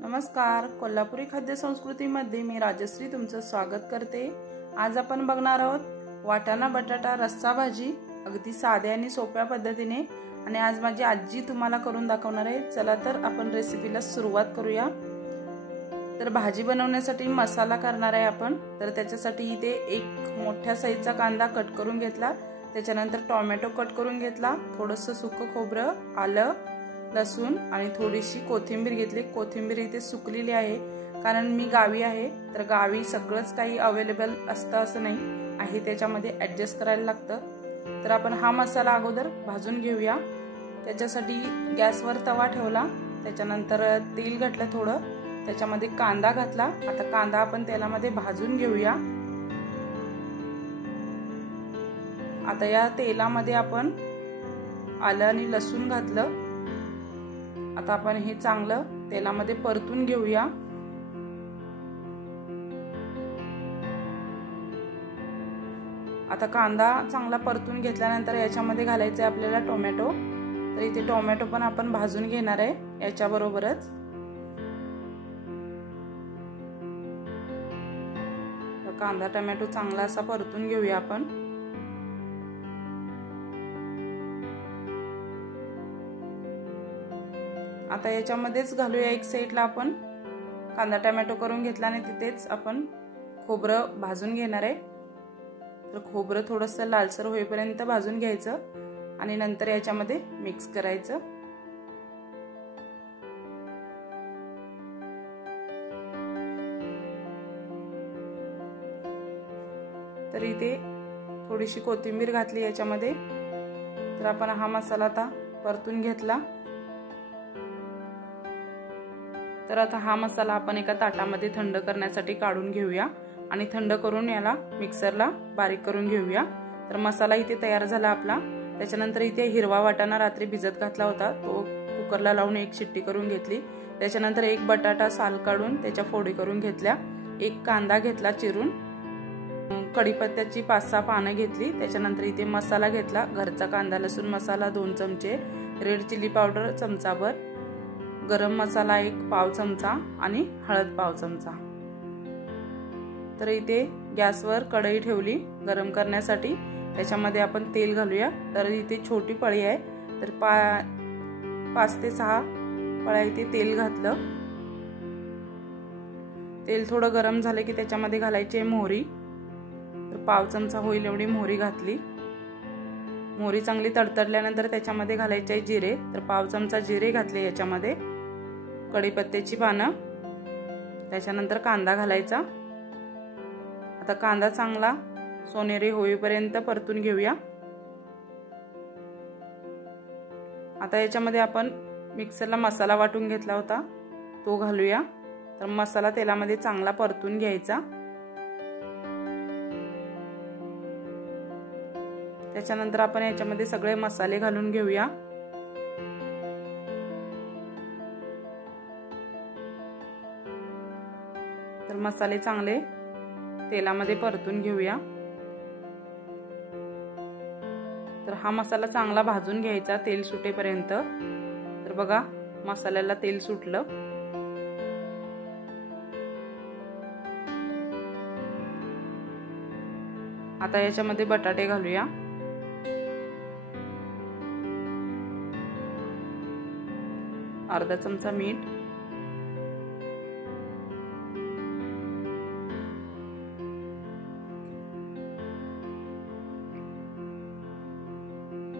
नमस्कार, कोल्हापुरी खाद्य संस्कृतीमध्ये मी राजश्री तुमचं स्वागत करते। आज आपण बघणार आहोत वाटाणा बटाटा रस्सा भाजी, अगदी साध्या आणि सोप्या पद्धतीने। आणि आज माझी आजी तुम्हाला करून दाखवणार आहे। चला तर आपण रेसिपीला सुरुवात करूया। तर भाजी बनवण्यासाठी मसाला करणार आहे आपण। तर त्याच्यासाठी इथे एक मोठ्या साईजचा कांदा कट करून घेतला, त्याच्यानंतर टोमॅटो कट करून घेतला, थोडंसं सुकं खोबरं, आलं, लसूण आणि थोडीशी कोथिंबीर घेतली। कोथिंबीर इथे सुकलेली आहे, कारण मी गावी आहे, तर गावी सगळंच काही अवेलेबल असतं असं नाही आहे, त्याच्यामध्ये ॲडजस्ट करायला लागतं। तर आपण हा मसाला अगोदर भाजून घेऊया। त्याच्यासाठी गॅसवर तवा ठेवला, त्याच्यानंतर तेल घातलं थोडं, त्याच्यामध्ये कांदा घातला। आता कांदा आपण तेलामध्ये भाजून घेऊया। आता या तेलामध्ये आपण आलं आणि लसूण घातलं। आता आपण हे चांगलं तेलामध्ये परतून घेऊया। आता कांदा चांगला परतून घेतल्यानंतर याच्यामध्ये घालायचे आपल्याला टोमॅटो। तर इथे टोमॅटो पण आपण भाजून घेणार आहे याच्या बरोबरच। तर कांदा टोमॅटो चांगला असा परतून घेऊया आपण। आता याच्यामध्येच घालूया एक साईडला आपण कांदा टोमॅटो करून घेतला आणि तिथेच आपण खोबरं भाजून घेणार आहे। तर खोबरं थोडंसं लालसर होईपर्यंत भाजून घ्यायचं आणि नंतर याच्यामध्ये मिक्स करायचं। तर इथे थोडीशी कोथिंबीर घातली याच्यामध्ये। तर आपण हा मसाला आता परतून घेतला। तर आता हा मसाला आपण एका ताटामध्ये थंड करण्यासाठी काढून घेऊया आणि थंड करून याला मिक्सरला बारीक करून घेऊया। तर मसाला इथे तयार झाला आपला। त्याच्यानंतर इथे हिरवा वाटाणा रात्री भिजत घातला होता, तो कुकरला लावून एक शिट्टी करून घेतली। त्याच्यानंतर एक बटाटा साल काढून त्याच्या फोडी करून घेतल्या, एक कांदा घेतला चिरून, कढीपत्त्याची 5-6 पानं घेतली। त्याच्यानंतर इथे मसाला घेतला, घरचा कांदा लसूण मसाला 2 चमचे, रेड चिली पावडर चमचाभर, गरम मसाला 1 पाव चमचा आणि हळद पाव चमचा। तर इथे गॅसवर कढई ठेवली गरम करण्यासाठी, त्याच्यामध्ये आपण तेल घालूया। तर इथे छोटी पळी आहे, तर 5 ते 6 पळ्या इथे तेल घातलं। तेल थोडं गरम झालं की त्याच्यामध्ये घालायची मोहरी। तर पाव चमचा होईल एवढी मोहरी घातली। मोहरी चांगली तडतडल्यानंतर त्याच्यामध्ये घालायचे आहे जिरे। तर पाव चमचा जिरे घातले याच्यामध्ये, कढीपत्त्याची पानं, त्याच्यानंतर कांदा घालायचा। आता कांदा चांगला सोनेरी होईपर्यंत परतून घेऊया। आता याच्यामध्ये आपण मिक्सरला मसाला वाटून घेतला होता तो घालूया। तर मसाला तेलामध्ये चांगला परतून घ्यायचा। त्याच्यानंतर आपण याच्यामध्ये सगळे मसाले घालून घेऊया। तर मसाले चांगले तेलामध्ये परतून घेऊया। तर हा मसाला चांगला भाजून घ्यायचा तेल सुटेपर्यंत। तर बघा मसाल्याला तेल सुटलं। आता याच्यामध्ये बटाटे घालूया। अर्धा चमचा मीठ,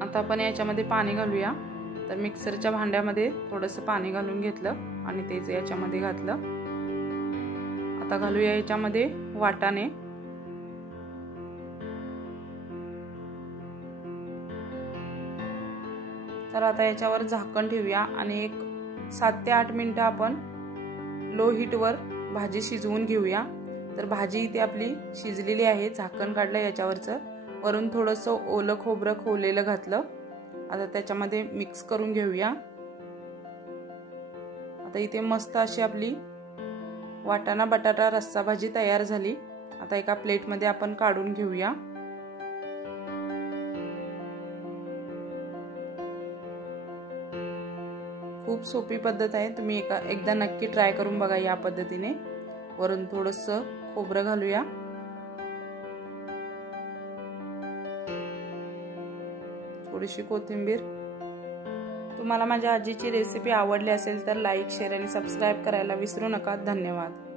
आता आपण याच्यामध्ये पाणी घालूया। तर मिक्सरच्या भांड्यामध्ये थोडंसं पाणी घालून घेतलं आणि तेच याच्यामध्ये घातलं। आता घालूया याच्यामध्ये वाटाणे। तर आता याच्यावर झाकण ठेवूया आणि एक 7 ते 8 मिनिटं आपण लो हीटवर भाजी शिजवून घेऊया। तर भाजी इथे आपली शिजलेली आहे। झाकण काढलं याच्यावरचं, वरून थोडंसं ओलं खोबरं खोवलेलं घातलं। आता त्याच्यामध्ये मिक्स करून घेऊया। आता इथे मस्त अशी आपली वाटाणा बटाटा रस्सा भाजी तयार झाली। आता एका प्लेटमध्ये आपण काढून घेऊया। खूप खूप सोपी पद्धत आहे, तुम्ही एकदा नक्की ट्राय करून बघा या पद्धतीने। वरून थोडंसं खोबरं घालूया, थोडीशी कोथिंबीर। तुम्हाला माझ्या आजीची रेसिपी आवडली असेल तर लाईक, शेअर आणि सबस्क्राईब करायला विसरू नका। धन्यवाद।